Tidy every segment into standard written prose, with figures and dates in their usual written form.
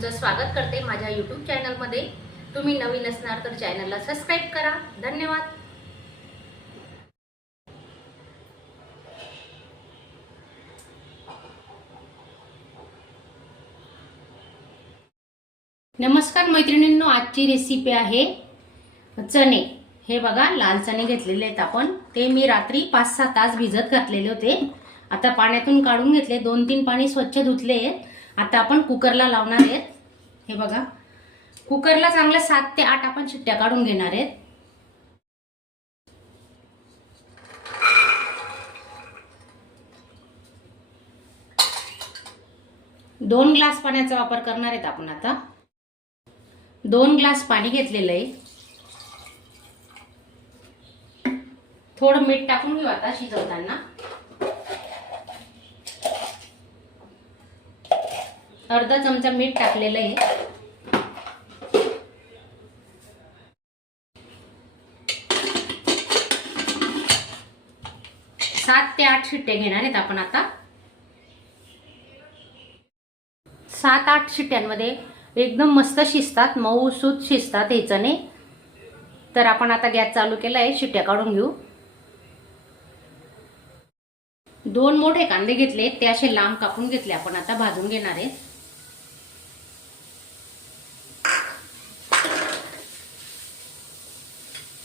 तुमचं स्वागत करते माझ्या YouTube चॅनलमध्ये। तुम्ही नवीन असणार तर चॅनलला सबस्क्राइब करा। धन्यवाद। नमस्कार मैत्रिणींनो, आजची रेसिपी आहे चणे। हे बघा, लाल चणे घेतलेले आहेत आपण। ते मी रात्री 5-6 तास भिजत घातलेले होते। आता पाण्यातून काढून घेतले, 2-3 पाणी स्वच्छ धुतले। आता आपण कुकरला लावणार आहेत। हे बघा, कुकरला चांगले 7 ते 8 आपण शिट्ट्या काढून घेणार आहेत। दोन ग्लास पाण्याचा वापर करणार आहेत आपण। आता 2 ग्लास पाणी घेतलेलं आहे। थोडं मीठ टाकून घेऊ आता शिजवताना। अर्धा चमचा मीठ टाकलेलं आहे। 7 ते 8 शिट्ट्या घेणार आहेत आपण आता। 7-8 शिट्ट्यांमध्ये एकदम मस्त शिजतात, मऊसूत शिजतात हे चणे। तर आपण आता गॅस चालू केला आहे, शिट्ट्या काढून घेऊ। 2 मोठे कांदे घेतले, ते असे लांब कापून घेतले आपण। आता भाजून घेणार आहे।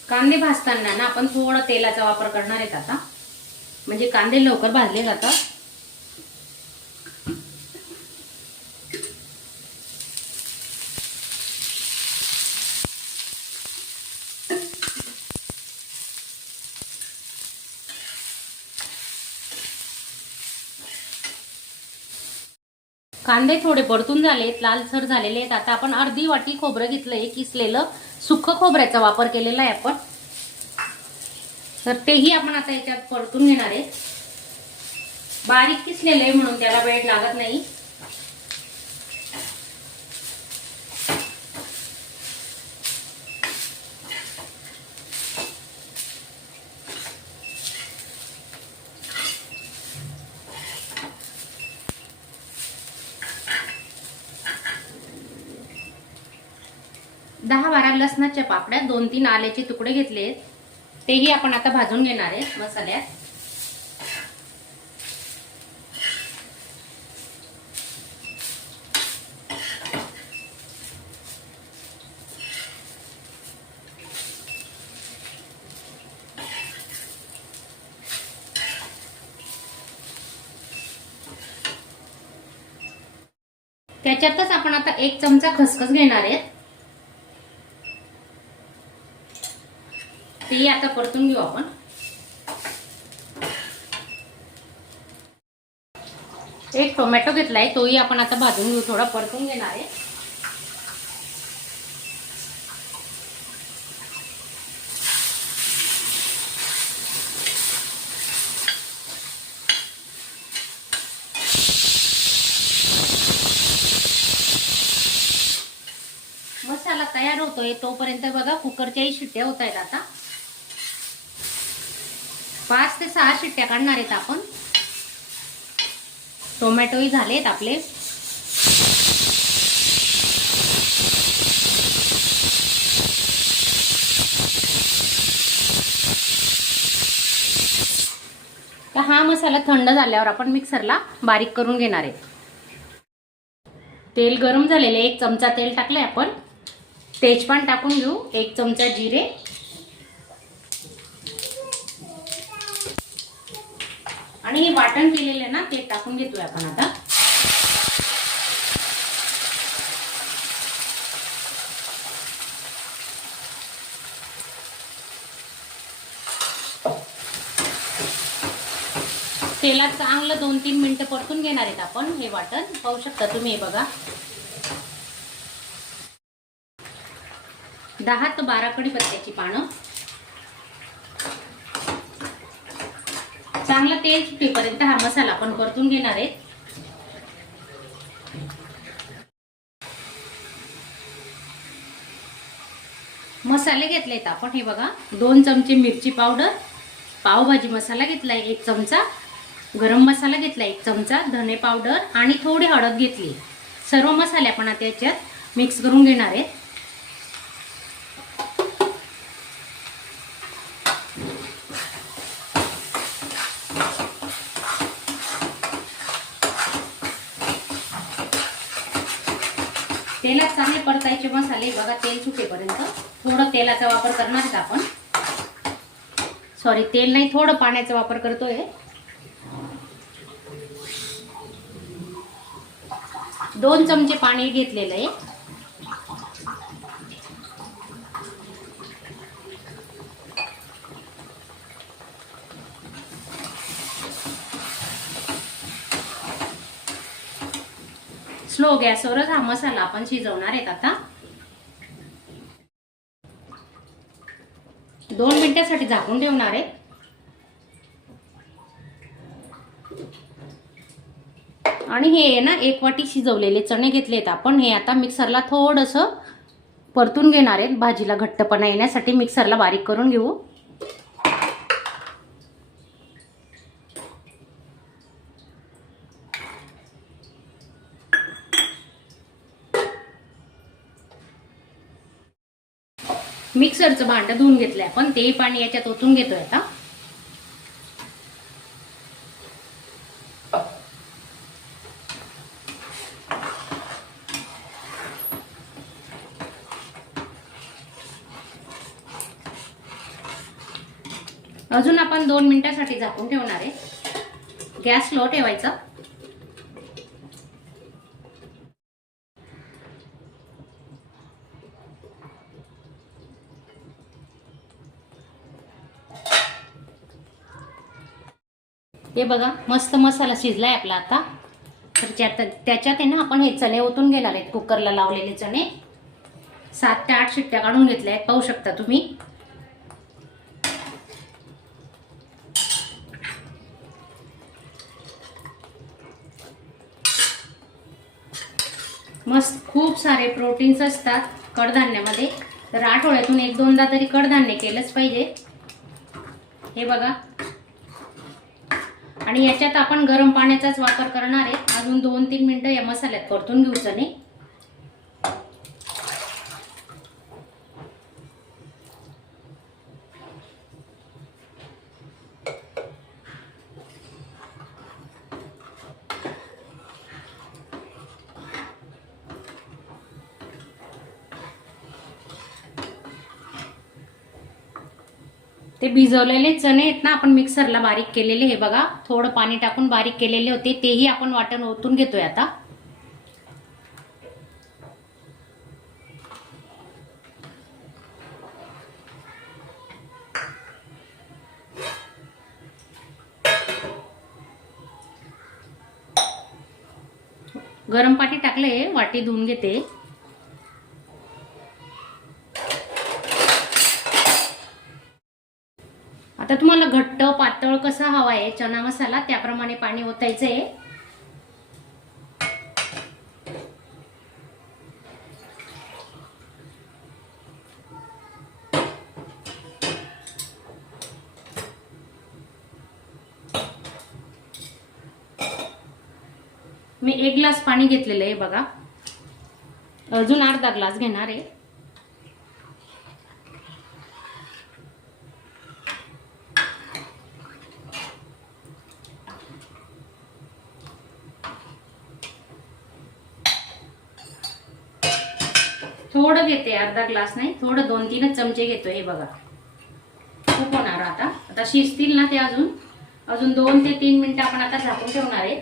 कांदे भाजताना ना आपण थोडा तेलाचा वापर करणार आहेत आता, म्हणजे कांदे लवकर भाजले जातात। कांदे थोडे परतून झालेत, लालसर झालेले आहेत। आता आपण अर्धी वाटी खोबरं घेतलंय, किसलेलं सुक्क खोबऱ्याचा वापर केलेला आहे आपण। तर तेही आपण आता याच्यात परतून घेणार आहे। बारीक किसलेलं आहे म्हणून त्याला वेळ लागत नाही। दहा 12 लसणाच्या पाकड्या, 2-3 आल्याचे तुकडे घेतले, तेही आपण आता भाजून घेणार आहे मसाल्यात। त्याच्यातच आपण आता 1 चमचा खसखस घेणार आहे। ते आता परतून घेऊ आपण। एक टोमॅटो घेतलाय, तोही आपण आता भाजून घेऊ, थोडा परतून घेणार आहे। मसाला तयार होतोय तोपर्यंत बघा, कुकरच्याही शिट्ट्या होत आहेत। आता 5 ते 6 शिट्ट्या काढणार आहेत आपण। टोमॅटोही झालेत आपले। तर हा मसाला थंड झाल्यावर आपण मिक्सरला बारीक करून घेणार आहे। तेल गरम झालेले, 1 चमचा तेल टाकले आपण। तेजपान टाकून घेऊ, 1 चमचा जिरे आणि हे वाटण केलेले ना ते टाकून घेतोय आपण आता। तेलात चांगलं 2-3 मिनिटं परतून घेणार आहेत आपण हे वाटण। पाहू शकता तुम्ही, हे बघा 10 ते 12 कढीपत्त्याची पानं। चांगला तेल सुटेपर्यंत हा मसाला आपण परतून घेणार आहे। मसाले घेतलेत आपण, हे बघा 2 चमचे मिरची पावडर, पावभाजी मसाला घेतलाय 1 चमचा, गरम मसाला घेतला 1 चमचा, धने पावडर आणि थोडी हळद घेतली। सर्व मसाले आपण आता याच्यात मिक्स करून घेणार आहे. तेलात चांगले परतायचे मसाले बघा, तेल सुटेपर्यंत. थोडं तेलाचा वापर करणार आहेत आपण. सॉरी, तेल नाही, थोडं पाण्याचा वापर करतोय. 2 चमचे पाणी घेतलेलं आहे. स्लो गॅसवरच हा मसाला आपण शिजवणार आहेत. आता 2 मिनिटांसाठी झाकून ठेवणार आहे. आणि हे ना 1 वाटी शिजवलेले चणे घेतलेत आपण. हे आता मिक्सरला थोडंसं परतून घेणार आहेत. भाजीला घट्टपणा येण्यासाठी मिक्सरला बारीक करून घेऊ. मिक्सरचं भांडं धुवून घेतलंय आपण. ते पाणी याच्यात ओतून घेतोय आता. अजून आपण 2 मिनिटांसाठी झाकून ठेवणार आहे. गॅस स्लो ठेवायचा. हे बघा, मस्त मसाला शिजलाय आपला आता. तर त्याच्यात आहे ना आपण हे चणे ओतून घेणार आहेत. कुकरला लावलेले चणे 7 ते 8 शिट्ट्या काढून घेतल्या आहेत, पाहू शकता तुम्ही. मस्त खूप सारे प्रोटीन्स असतात कडधान्यामध्ये. तर आठवड्यातून 1-2दा तरी कडधान्य केलंच पाहिजे. हे बघा, आणि याच्यात आपण गरम पाण्याचाच वापर करणार आहे. अजून 2-3 मिनिटं या मसाल्यात परतून घेऊ चणे. ते भिजवलेले चणे आहेत ना आपण मिक्सरला बारीक केलेले. हे बघा, थोडं पाणी टाकून बारीक केलेले होते. तेही आपण वाटण ओतून घेतोय आता. गरम पाणी टाकले, वाटी धुवून घेते. आता तुम्हाला घट्ट पातळ कसा हवा आहे चना मसाला, त्याप्रमाणे पाणी ओतायचं आहे. मी 1 ग्लास पाणी घेतलेलं आहे बघा. अजून अर्धा ग्लास घेणार आहे. थोडं घेते, अर्धा ग्लास नाही, थोडं 2-3 चमचे घेतोय. हे बघा, खूप होणार आता. आता शिजतील ना ते अजून 2 ते 3 मिनिटं आपण आता झाकून ठेवणार आहे.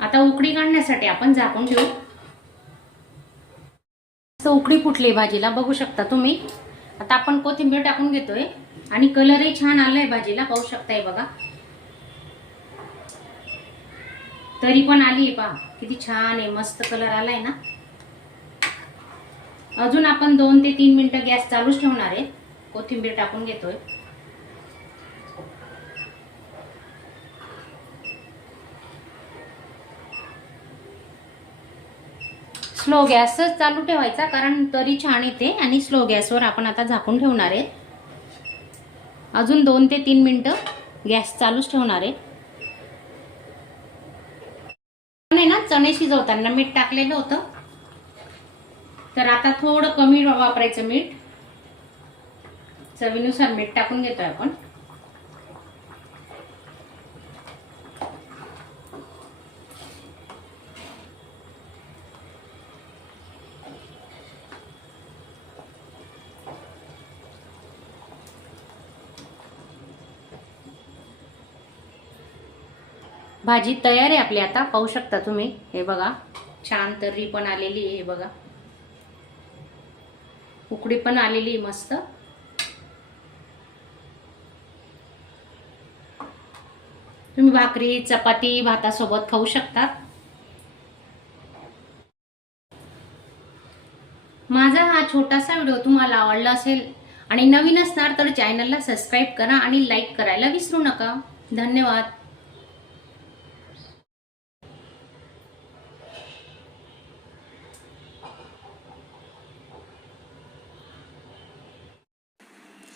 आता उकडी काढण्यासाठी आपण झाकून ठेवू. उकडी फुटली भाजीला, बघू शकता तुम्ही. आता आपण कोथिंबीर टाकून घेतोय आणि कलरही छान आलाय भाजीला, पाहू शकताय बघा. तरी पण आली आहे पहा, किती छान आहे, मस्त कलर आलाय ना. अजून आपण 2 ते 3 मिनिटं गॅस चालूच ठेवणार आहे. कोथिंबीर टाकून घेतोय. स्लो गॅसच चालू ठेवायचा, कारण तरी छान येते. आणि स्लो गॅसवर आपण आता झाकून ठेवणार आहे. अजून 2 ते 3 मिनिटं गॅस चालूच ठेवणार आहे. ना चणे शिजवताना मीठ टाकलेलं होतं, तर आता थोडं कमी वापरायचं मीठ. चवीनुसार मीठ टाकून घेतोय आपण. भाजी तयार आहे आपली. आता पाहू शकता तुम्ही, हे बघा छान तर्री पण आलेली आहे. हे बघा उकडी पण आलेली मस्त. तुम्ही भाकरी, चपाती, भातासोबत खाऊ शकता. माझा हा छोटासा व्हिडिओ तुम्हाला आवडला असेल आणि नवीन असणार तर चॅनलला सबस्क्राईब करा आणि लाईक करायला विसरू नका. धन्यवाद.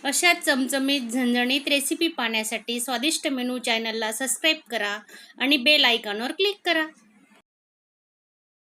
अशा चमचमीत झणझणीत रेसिपी पाहण्यासाठी स्वादिष्ट मेनू चॅनलला सबस्क्राईब करा आणि बेल आयकॉनवर क्लिक करा.